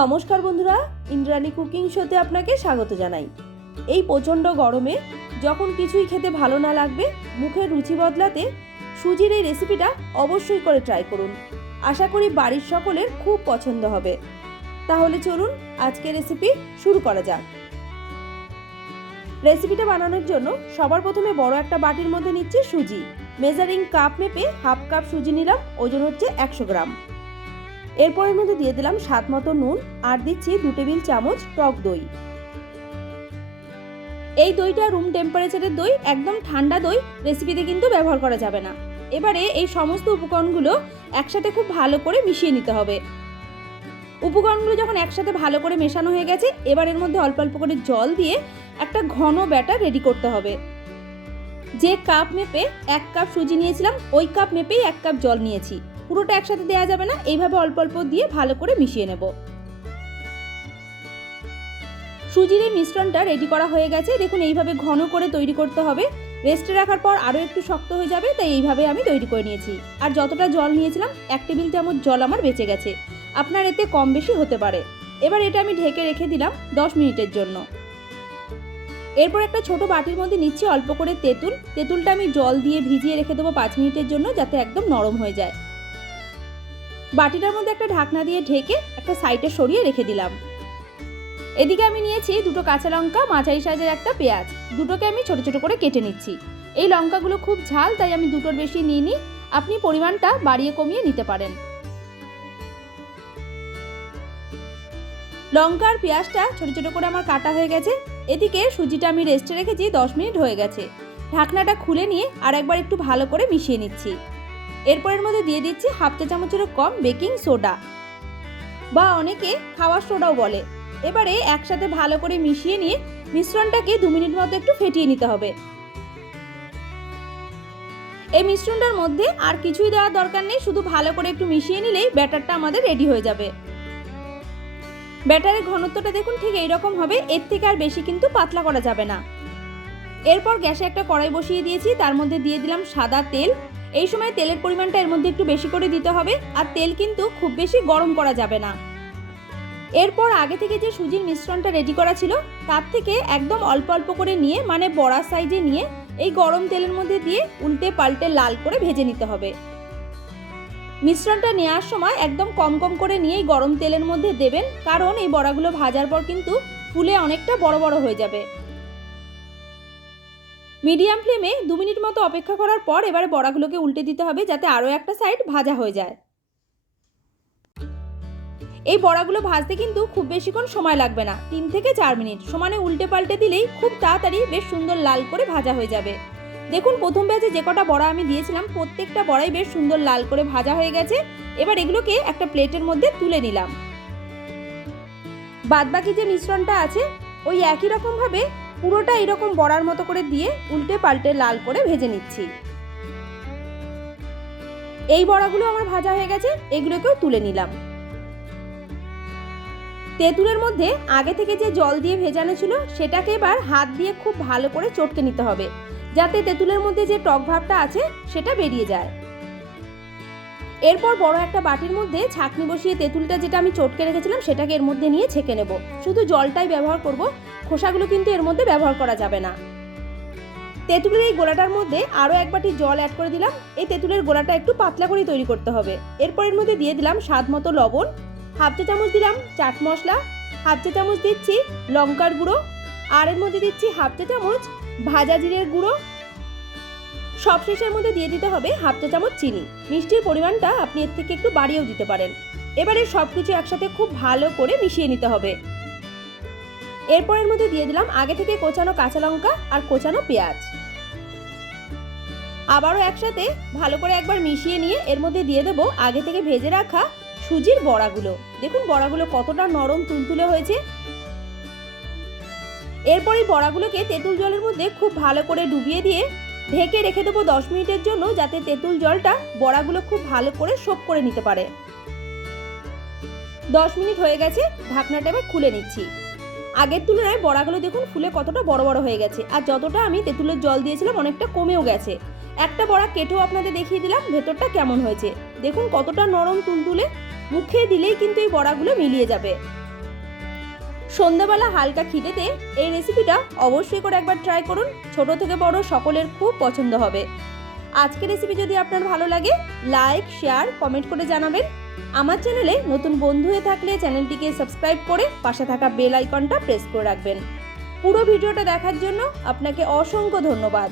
নমস্কার বন্ধুরা, ইন্দ্রাণী কুকিং শোতে আপনাকে স্বাগত জানাই। এই প্রচণ্ড গরমে যখন কিছুই খেতে ভালো না লাগবে, মুখের রুচি বদলাতে সুজির এই রেসিপিটা অবশ্যই করে ট্রাই করুন। আশা করি বাড়ির সকলের খুব পছন্দ হবে। তাহলে চলুন আজকে রেসিপি শুরু করা যাক। রেসিপিটা বানানোর জন্য সবার প্রথমে বড় একটা বাটির মধ্যে নিচ্ছি সুজি। মেজারিং কাপ মেপে হাফ কাপ সুজি নিলাম, ওজন হচ্ছে একশো গ্রাম। এরপর এর মধ্যে দিয়ে দিলাম স্বাদ মতো নুন, আর দিচ্ছি দু টেবিল চামচ টক দই। এই দইটা রুম টেম্পারেচারের দই, একদম ঠান্ডা দই রেসিপিতে কিন্তু ব্যবহার করা যাবে না। এবারে এই সমস্ত উপকরণগুলো একসাথে খুব ভালো করে মিশিয়ে নিতে হবে। উপকরণগুলো যখন একসাথে ভালো করে মেশানো হয়ে গেছে, এবার এর মধ্যে অল্প অল্প করে জল দিয়ে একটা ঘন ব্যাটার রেডি করতে হবে। যে কাপ মেপে এক কাপ সুজি নিয়েছিলাম, ওই কাপ মেপেই এক কাপ জল নিয়েছি। পুরোটা একসাথে দেওয়া যাবে না। এইভাবে অল্প অল্প দিয়ে ভালো করে মিশিয়ে নেব। সুজির এই মিশ্রণটা রেডি করা হয়ে গেছে। দেখুন, এইভাবে ঘন করে তৈরি করতে হবে। রেস্টে রাখার পর আরও একটু শক্ত হয়ে যাবে, তাই এইভাবে আমি তৈরি করে নিয়েছি। আর যতটা জল নিয়েছিলাম, এক টেবিল চামচ জল আমার বেঁচে গেছে। আপনার এতে কম বেশি হতে পারে। এবার এটা আমি ঢেকে রেখে দিলাম দশ মিনিটের জন্য। এরপর একটা ছোট বাটির মধ্যে নিচ্ছি অল্প করে তেঁতুল। তেঁতুলটা আমি জল দিয়ে ভিজিয়ে রেখে দেবো পাঁচ মিনিটের জন্য, যাতে একদম নরম হয়ে যায়। বাটিটার মধ্যে একটা ঢাকনা দিয়ে ঢেকে একটা সাইডে সরিয়ে রেখে দিলাম। এদিকে আমি নিয়েছি দুটো কাঁচা লঙ্কা, মাঝারি সাইজের একটা পেঁয়াজ। দুটোকে আমি ছোট ছোট করে কেটে নিচ্ছি। এই লঙ্কাগুলো খুব ঝাল, তাই আমি দুটোর বেশি নিইনি। আপনি পরিমাণটা বাড়িয়ে কমিয়ে নিতে পারেন। লঙ্কা আর পেঁয়াজটা ছোট ছোট করে আমার কাটা হয়ে গেছে। এদিকে সুজিটা আমি রেস্টে রেখেছি, দশ মিনিট হয়ে গেছে। ঢাকনাটা খুলে নিয়ে আর একবার একটু ভালো করে মিশিয়ে নিচ্ছি। এরপরের মধ্যে দিয়ে দিচ্ছি হাফ চা চামচেরও কম বেকিং সোডা। বা অনেকে খাওয়ার সোডাও বলে। এবারে একসাথে ভালো করে মিশিয়ে নিয়ে মিশ্রণটাকে দু মিনিট মতো একটু ফেটিয়ে নিতে হবে। এই মিশ্রণটার মধ্যে আর কিছুই দেওয়ার দরকার নেই, শুধু ভালো করে একটু মিশিয়ে নিলেই ব্যাটারটা আমাদের রেডি হয়ে যাবে। ব্যাটারের ঘনত্বটা দেখুন, ঠিক এইরকম হবে, এর থেকে আর বেশি কিন্তু পাতলা করা যাবে না। এরপর গ্যাসে একটা কড়াই বসিয়ে দিয়েছি, তার মধ্যে দিয়ে দিলাম সাদা তেল এই সময় তেলের পরিমাণটা এর মধ্যে একটু বেশি করে দিতে হবে, আর তেল কিন্তু খুব বেশি গরম করা যাবে না। এরপর আগে থেকে যে সুজির মিশ্রণটা রেডি করা ছিল, তার থেকে একদম অল্প অল্প করে নিয়ে মানে বড়া সাইজে নিয়ে, এই গরম তেলের মধ্যে দিয়ে উল্টে পাল্টে লাল করে ভেজে নিতে হবে। মিশ্রণটা নেওয়ার সময় একদম কম কম করে নিয়েই গরম তেলের মধ্যে দেবেন, কারণ এই বড়াগুলো ভাজার পর কিন্তু ফুলে অনেকটা বড় বড় হয়ে যাবে। মিডিয়াম ফ্লেমে দু মিনিট মতো অপেক্ষা করার পর এবারে বড়াগুলোকে উল্টে দিতে হবে যাতে আরও একটা সাইড ভাজা হয়ে যায়। এই বড়াগুলো ভাজতে কিন্তু খুব বেশিক্ষণ সময় লাগবে না, তিন থেকে চার মিনিট। সমানে উল্টে পাল্টে দিলেই খুব তাড়াতাড়ি বেশ সুন্দর লাল করে ভাজা হয়ে যাবে। দেখুন, প্রথম ব্যাচে যে কটা বড়া আমি দিয়েছিলাম, প্রত্যেকটা বড়াই বেশ সুন্দর লাল করে ভাজা হয়ে গেছে। এবার এগুলোকে একটা প্লেটের মধ্যে তুলে নিলাম। বাদবাকি যে মিশ্রণটা আছে, ওই একই রকমভাবে পুরোটা এরকম বড়ার মতো করে দিয়ে উল্টে পাল্টে লাল করে ভেজে নিচ্ছি। এই বড়াগুলো আমার ভাজা হয়ে গেছে, এগুলোকেও তুলে নিলাম। তেঁতুলের মধ্যে আগে থেকে যে জল দিয়ে ভেজানো ছিল, সেটাকে এবার হাত দিয়ে খুব ভালো করে চটকে নিতে হবে, যাতে তেঁতুলের মধ্যে যে টক ভাবটা আছে, সেটা বেরিয়ে যায়। এরপর বড় একটা বাটির মধ্যে ছাঁকনি বসিয়ে তেঁতুলটা যেটা আমি চটকে রেখেছিলাম, সেটাকে এর মধ্যে নিয়ে ছেঁকে নেব। শুধু জলটাই ব্যবহার করব, খোসাগুলো কিন্তু এর মধ্যে ব্যবহার করা যাবে না। তেঁতুলের এই গোলাটার মধ্যে আরও এক বাটি জল অ্যাড করে দিলাম। এই তেঁতুলের গোলাটা একটু পাতলা করে তৈরি করতে হবে। এরপর এর মধ্যে দিয়ে দিলাম স্বাদ মতো লবণ। হাফ চা চামচ দিলাম চাট মশলা। হাফ চা চামচ দিচ্ছি লঙ্কার গুঁড়ো। আর এর মধ্যে দিচ্ছি হাফ চা চামচ ভাজা জিরের গুঁড়ো। সব শেষের মধ্যে দিয়ে দিতে হবে হাফ চা চামচ চিনি। মিষ্টির পরিমাণটা আপনি এর থেকে একটু বাড়িয়েও দিতে পারেন। এবারে সব কিছু একসাথে খুব ভালো করে মিশিয়ে নিতে হবে। এরপর এর মধ্যে দিয়ে দিলাম আগে থেকে কোচানো কাঁচা লঙ্কা আর কোচানো পেঁয়াজ। আবারও একসাথে ভালো করে একবার মিশিয়ে নিয়ে এর মধ্যে দিয়ে দেবো আগে থেকে ভেজে রাখা সুজির বড়াগুলো। দেখুন বড়াগুলো কতটা নরম তুলতুলে হয়েছে। এরপর এই বড়াগুলোকে তেঁতুল জলের মধ্যে খুব ভালো করে ডুবিয়ে দিয়ে ঢেকে রেখে দেবো দশ মিনিটের জন্য যাতে তেঁতুল জলটা বড়াগুলো খুব ভালো করে সোপ করে নিতে পারে। দশ মিনিট হয়ে গেছে, ঢাকনাটা এবার খুলে নিচ্ছি। আগের তুলনায় বড়াগুলো দেখুন ফুলে কতটা বড় বড় হয়ে গেছে, আর যতটা আমি তেঁতুলের জল দিয়েছিলাম অনেকটা কমেও গেছে। একটা বড়া কেটেও আপনাদের দেখিয়ে দিলাম ভেতরটা কেমন হয়েছে। দেখুন কতটা নরম তুলতুলে, মুখে দিলেই কিন্তু এই বড়াগুলো মিলিয়ে যাবে। সন্ধ্যাবেলা হালকা খিদেতে এই রেসিপিটা অবশ্যই করে একবার ট্রাই করুন। ছোট থেকে বড় সকলের খুব পছন্দ হবে। আজকের রেসিপি যদি আপনার ভালো লাগে লাইক শেয়ার কমেন্ট করে জানাবেন। আমার চ্যানেলে নতুন বন্ধু হয়ে থাকলে চ্যানেলটিকে সাবস্ক্রাইব করে পাশে থাকা বেল আইকনটা প্রেস করে রাখবেন। পুরো ভিডিওটা দেখার জন্য আপনাকে অসংখ্য ধন্যবাদ।